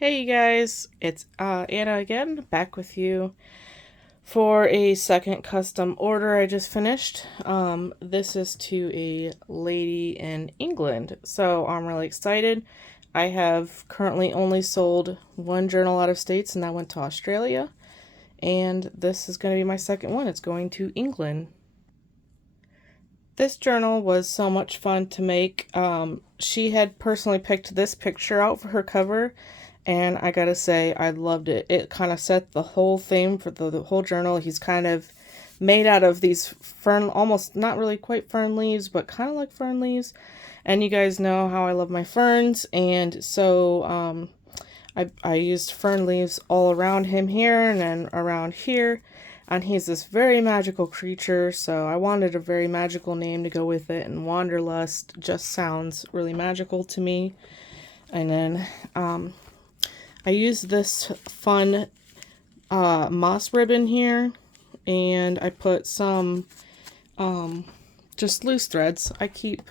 Hey you guys, it's Anna again, back with you for a second custom order I just finished. This is to a lady in England, so I'm really excited. I have currently only sold one journal out of states, and that went to Australia. And this is going to be my second one. It's going to England. This journal was so much fun to make. She had personally picked this picture out for her cover, and I gotta say, I loved it. It kind of set the whole theme for the whole journal. He's kind of made out of these fern, almost not really quite fern leaves, but kind of like fern leaves. And you guys know how I love my ferns, and so I used fern leaves all around him here and then around here. And he's this very magical creature, so I wanted a very magical name to go with it, and Wanderlust just sounds really magical to me. And then I used this fun moss ribbon here, and I put some just loose threads. I keep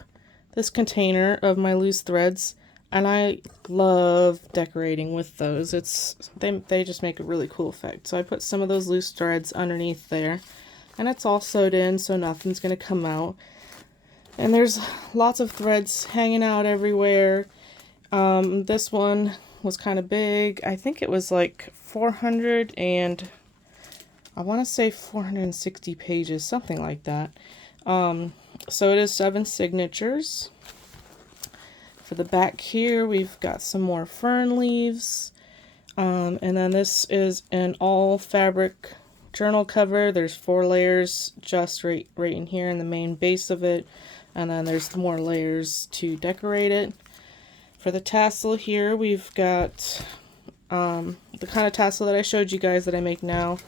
this container of my loose threads, and I love decorating with those. They just make a really cool effect. So I put some of those loose threads underneath there, and it's all sewed in so nothing's going to come out. And there's lots of threads hanging out everywhere. This one was kind of big. I think it was like 400 and I want to say 460 pages, something like that. So it is 7 signatures. For the back here, we've got some more fern leaves. And then this is an all fabric journal cover. There's 4 layers just right in here in the main base of it. And then there's more layers to decorate it. For the tassel here, we've got the kind of tassel that I showed you guys that I make now,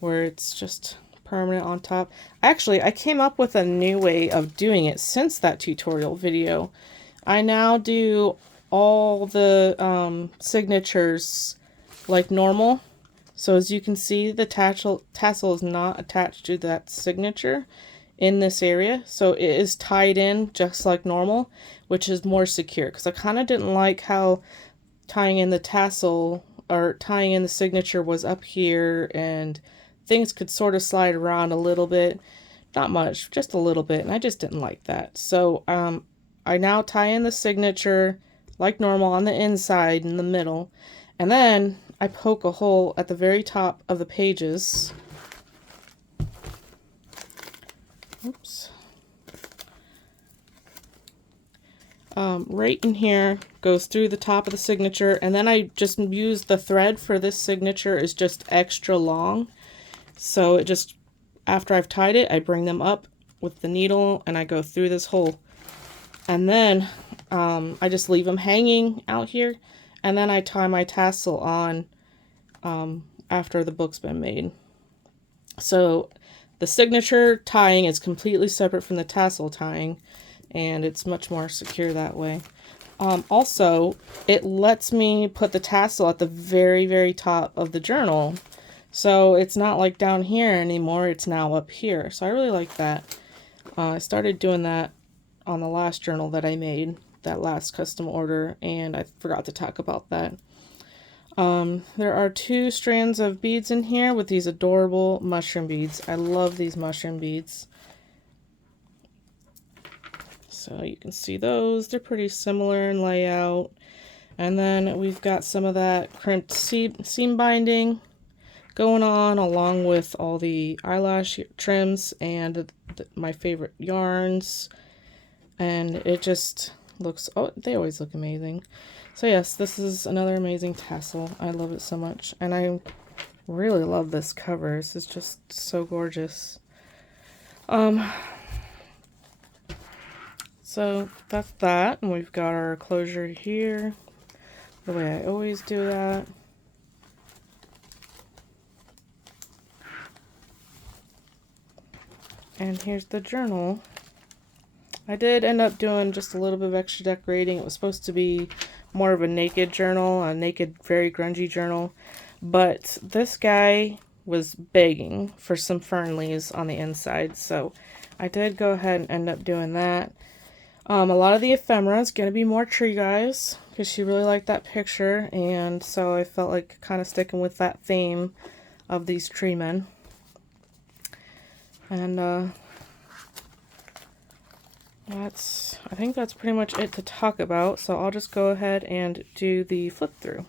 where it's just permanent on top. Actually, I came up with a new way of doing it since that tutorial video. I now do all the signatures like normal. So as you can see, the tassel is not attached to that signature in this area. So it is tied in just like normal, which is more secure. Because I kind of didn't like how tying in the tassel or tying in the signature was up here, and things could sort of slide around a little bit. Not much, just a little bit. And I just didn't like that. So I now tie in the signature like normal on the inside in the middle, and then I poke a hole at the very top of the pages. Oops. Right in here, goes through the top of the signature, and then I just use the thread for this signature is just extra long. So it just, after I've tied it, I bring them up with the needle and I go through this hole. And then I just leave them hanging out here, and then I tie my tassel on after the book's been made. So the signature tying is completely separate from the tassel tying, and it's much more secure that way. Also, it lets me put the tassel at the very, very top of the journal. So it's not like down here anymore, it's now up here. So I really like that. I started doing that on the last journal that I made, that last custom order, and I forgot to talk about that. There are 2 strands of beads in here with these adorable mushroom beads. I love these mushroom beads. So you can see those. They're pretty similar in layout. And then we've got some of that crimped seam binding going on, along with all the eyelash trims and my favorite yarns. And it just looks, oh, they always look amazing. So yes, this is another amazing tassel. I love it so much. And I really love this cover. This is just so gorgeous. So that's that. And we've got our closure here, the way I always do that. And here's the journal. I did end up doing just a little bit of extra decorating. It was supposed to be more of a naked journal, a naked, very grungy journal. But this guy was begging for some fern leaves on the inside. So I did go ahead and end up doing that. A lot of the ephemera is going to be more tree guys. because she really liked that picture, and so I felt like kind of sticking with that theme of these tree men. And I think that's pretty much it to talk about, so I'll just go ahead and do the flip through.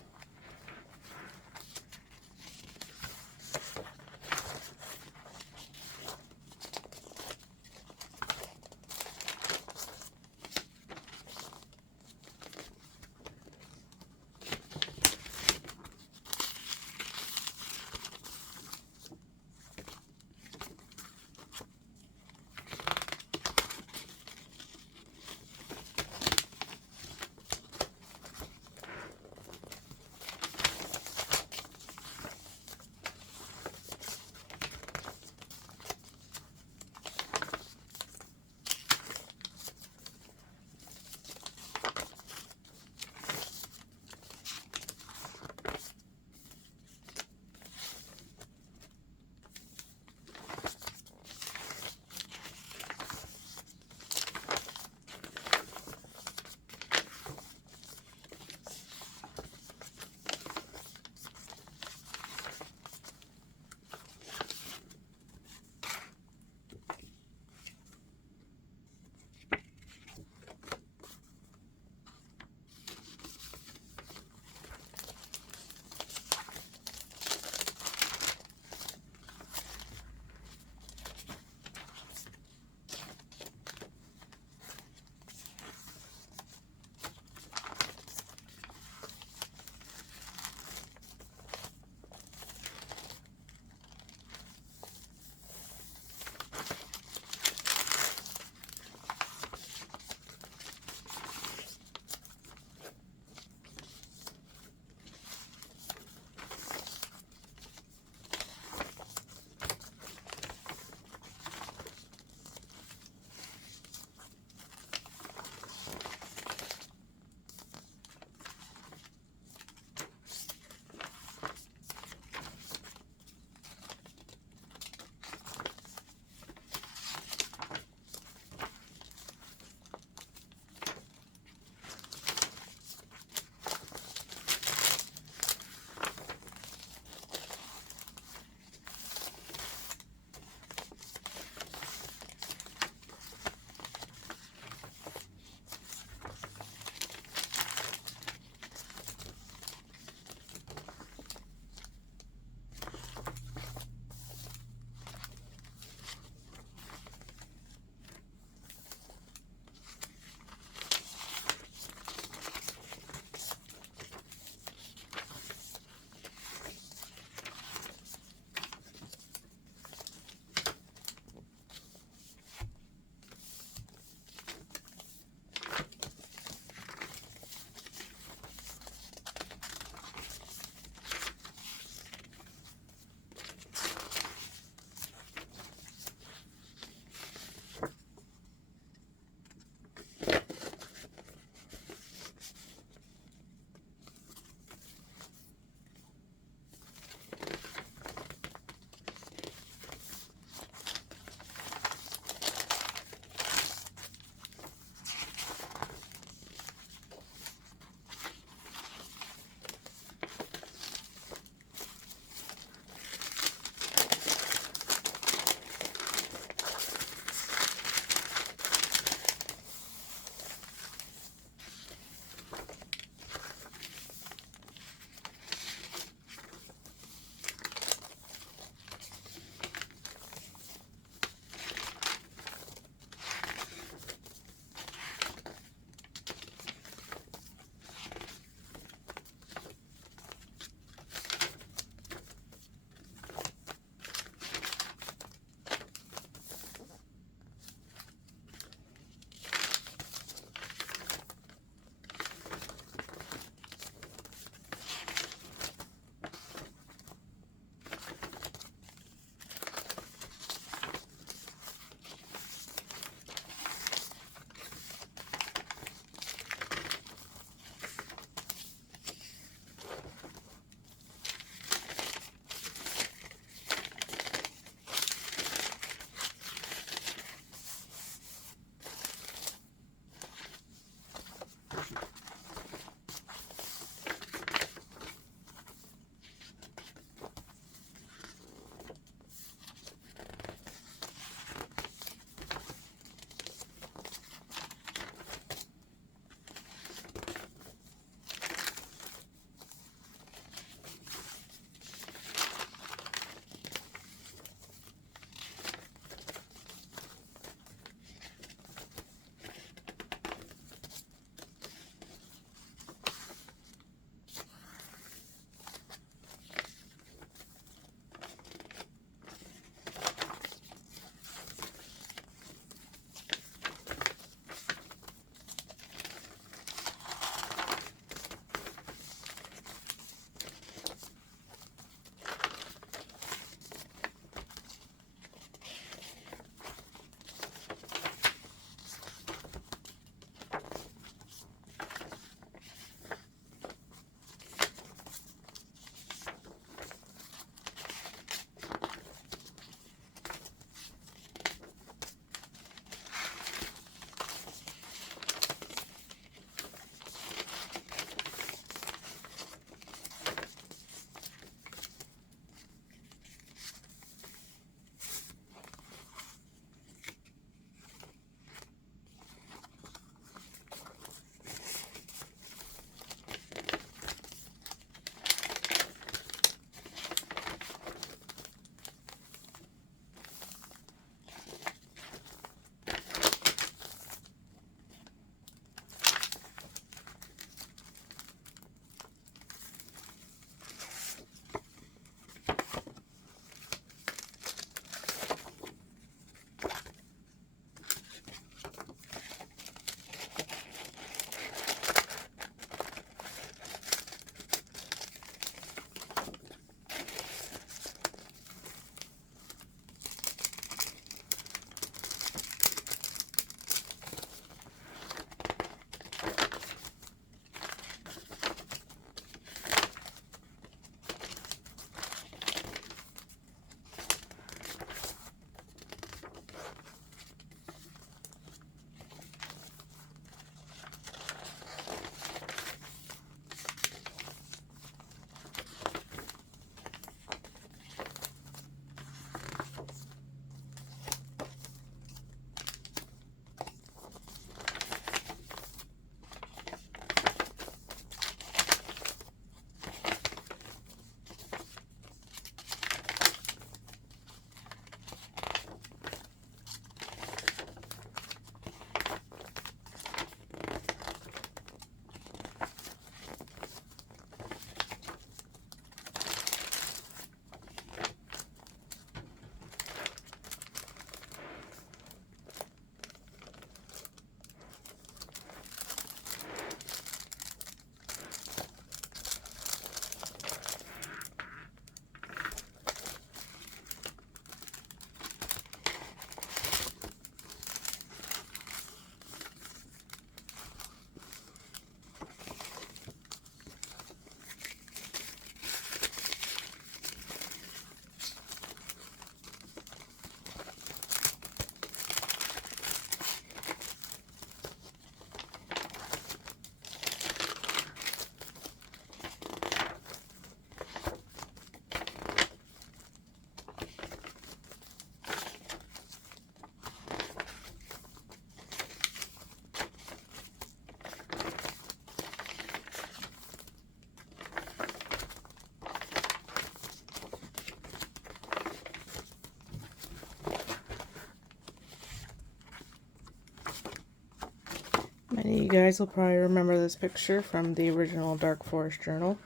Many of you guys will probably remember this picture from the original Dark Forest journal.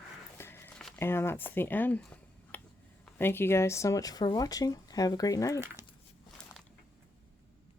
And that's the end. Thank you guys so much for watching. Have a great night.